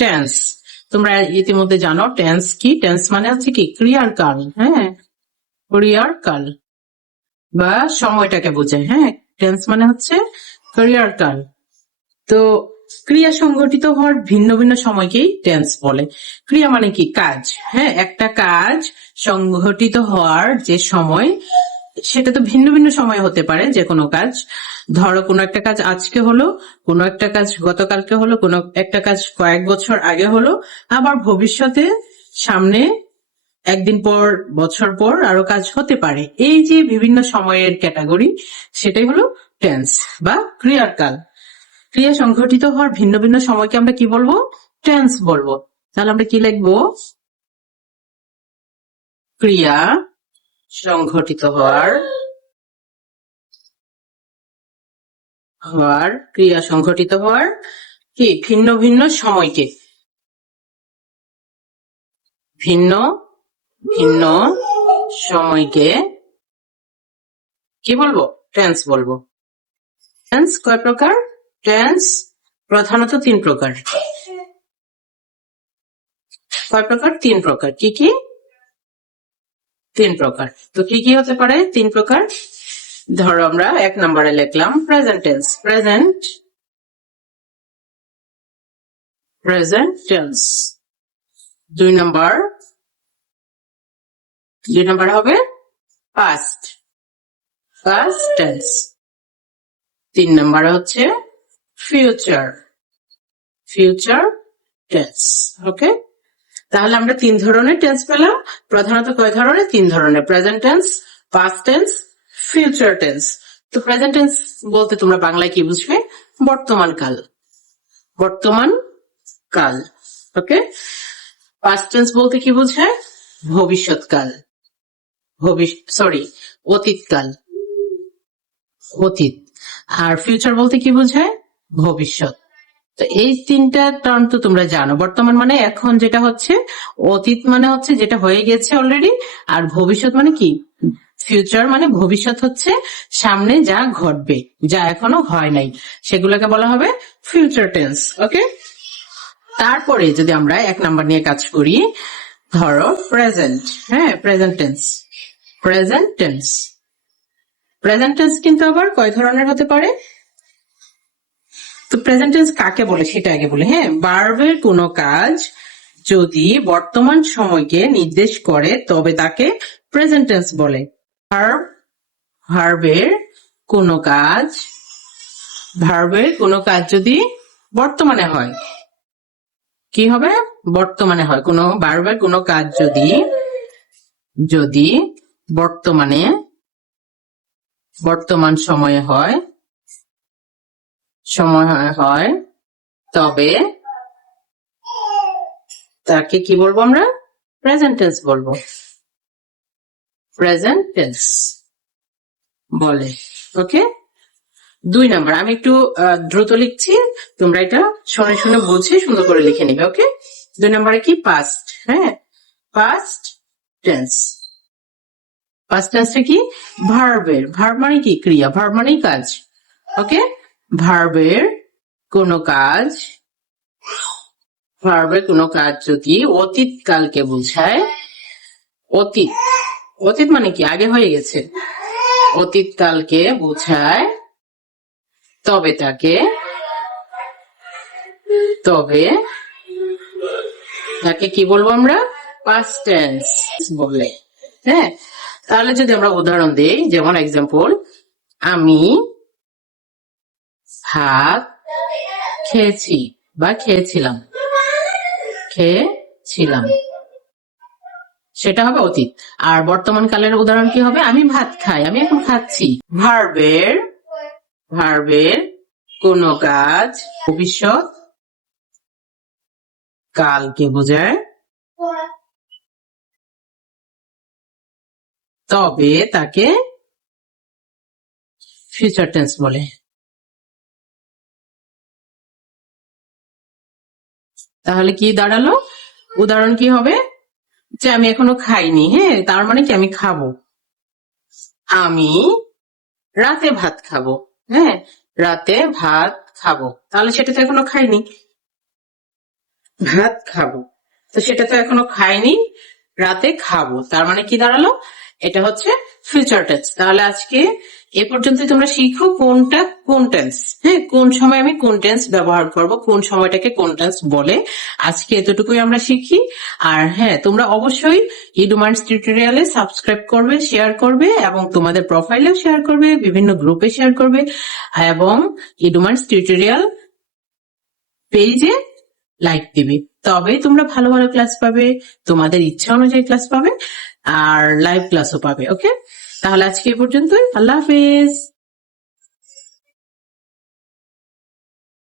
Tense. তোমরা ইতিমধ্যে জানো টেন্স কি। টেন্স মানে হচ্ছে কি ক্রিয়ার কাল। হ্যাঁ, ক্রিয়ার কাল বা সময়টাকে বোঝায়। হ্যাঁ, টেন্স মানে হচ্ছে ক্রিয়ার কাল। তো ক্রিয়া সংঘটিত হওয়ার ভিন্ন ভিন্ন সময়কেই টেন্স বলে। ক্রিয়া মানে কি কাজ। হ্যাঁ, একটা কাজ সংঘটিত হওয়ার যে সময়, সেটা তো ভিন্ন ভিন্ন সময় হতে পারে। যে কোনো কাজ, ধরো কোনো একটা কাজ আজকে হলো, কোনো একটা কাজ গতকালকে হলো, কোনো একটা কাজ কয়েক বছর আগে হলো, আবার ভবিষ্যতে সামনে একদিন পর, বছর পর আরো কাজ হতে পারে। এই যে বিভিন্ন সময়ের ক্যাটাগরি, সেটাই হলো টেন্স বা ক্রিয়ার কাল। ক্রিয়া সংঘটিত হওয়ার ভিন্ন ভিন্ন সময়কে আমরা কি বলবো? টেন্স বলবো। তাহলে আমরা কি লিখবো? ক্রিয়া সংঘটিত ক্রিয়া সংঘটিত হওয়ার কি ভিন্ন ভিন্ন সময়কে, ভিন্ন ভিন্ন সময়কে কি বলবো? টেন্স বলবো। টেন্স কয় প্রকার? টেন্স প্রধানত 3 প্রকার। কয় প্রকার? 3 প্রকার। কি কি? 3 প্রকার। তো কি কি হতে পারে 3 প্রকার? ধরো আমরা 1 নম্বরে লিখলাম প্রেজেন্ট টেন্স। Present tense. 2 নম্বর হবে পাস্ট টেন্স। 3 নম্বরে হচ্ছে ফিউচার টেন্স। ওকে, তাহলে আমরা 3 ধরনের টেন্স পেলাম। প্রধানত কয় ধরনের? 3 ধরনের। Present tense, past tense, future tense. তো প্রেজেন্ট টেন্স বলতে তোমরা বাংলায় কি বুঝবে? বর্তমান কাল। ওকে, পাস্ট টেন্স বলতে কি বোঝায়? ভবিষ্যৎকাল। অতীতকাল, অতীত। আর ফিউচার বলতে কি বোঝায়? ভবিষ্যৎ। তো এই 3টা টার্ম তো তোমরা জানো। বর্তমান মানে এখন যেটা হচ্ছে, অতীত মানে হচ্ছে যেটা হয়ে গেছে অলরেডি, আর ভবিষ্যৎ মানে কি? ফিউচার মানে ভবিষ্যৎ হচ্ছে সামনে যা ঘটবে, যা এখনো হয় নাই, সেগুলোকে বলা হবে ফিউচার টেন্স। ওকে, তারপরে যদি আমরা 1 নাম্বার নিয়ে কাজ করি, ধরো প্রেজেন্ট। হ্যাঁ, প্রেজেন্ট টেন্স কিন্তু আবার কয় ধরনের হতে পারে? তো প্রেজেন্ট টেন্স কাকে বলে সেটা আগে বলি। হ্যাঁ, ভার্বের কোনো কাজ যদি বর্তমান সময়কে নির্দেশ করে তবে তাকে প্রেজেন্ট টেন্স বলে। ভার্বের কোনো কাজ যদি বর্তমানে হয়, কি হবে? বর্তমানে হয়। কোনো ভার্বের কোনো কাজ যদি বর্তমান সময়ে হয়, তবে তাকে কি বলবো আমরা? প্রেজেন্ট টেন্স বলবো। প্রেজেন্ট টেন্স বলে। ওকে, 2 নাম্বার আমি একটু দ্রুত লিখছি, তোমরা এটা শুনে শুনে বুঝে সুন্দর করে লিখে নিবে। ওকে, 2 নাম্বারে কি? পাস্ট। হ্যাঁ, পাস্ট টেন্স কি? ভার্ব মানে কি? ক্রিয়া। ভার্ব মানে কাজ। ওকে, ভার্বের কোনো কাজ যদি অতীত কালকে বোঝায়, অতীত মানে কি? আগে হয়ে গেছে। অতীত কালকে বোঝায়, তবে তাকে কি বলবো আমরা? পাস্ট টেন্স বলে। হ্যাঁ, তাহলে যদি আমরা উদাহরণ দিই, যেমন এক্সাম্পল, আমি ভাত খেয়েছি বা খেয়েছিলাম, সেটা হবে অতীত। আর বর্তমান কালের উদাহরণ কি হবে? আমি ভাত খাই, আমি এখন খাচ্ছি। ভার্বের কোন কাজ ভবিষ্যৎ কালকে বোঝায়, তবে তাকে ফিউচার টেন্স বলে। তাহলে কি দাঁড়ালো? উদাহরণ কি হবে? যে আমি এখনো খাইনি। হ্যাঁ, তার মানে কি? আমি খাবো। আমি রাতে ভাত খাবো। হ্যাঁ, রাতে ভাত খাবো, তাহলে সেটা তো এখনো খাইনি। ভাত খাবো, তো সেটা তো এখনো খাইনি, রাতে খাবো, তার মানে কি দাঁড়ালো, এটা হচ্ছে ফিউচার টেন্স। তাহলে আজকে এ পর্যন্তই তোমরা শিখো কোনটা কোন টেন্স, হ্যাঁ, কোন সময় আমি কোন টেন্স ব্যবহার করব, কোন সময়টাকে কোন টেন্স বলে। আজকে এতটুকুই আমরা শিখি। আর হ্যাঁ, তোমরা অবশ্যই ইডুমাইন্ডস টিউটোরিয়ালে সাবস্ক্রাইব করবে, শেয়ার করবে এবং তোমাদের প্রোফাইলেও শেয়ার করবে, বিভিন্ন গ্রুপে শেয়ার করবে এবং ইডুমাইন্ডস টিউটোরিয়াল পেজে লাইক দিবে, তবেই তোমরা ভালো ভালো ক্লাস পাবে, তোমাদের ইচ্ছা অনুযায়ী ক্লাস পাবে আর লাইভ ক্লাসও পাবে। ওকে, তাহলে আজকে এই পর্যন্তই। আল্লাহ হাফেজ।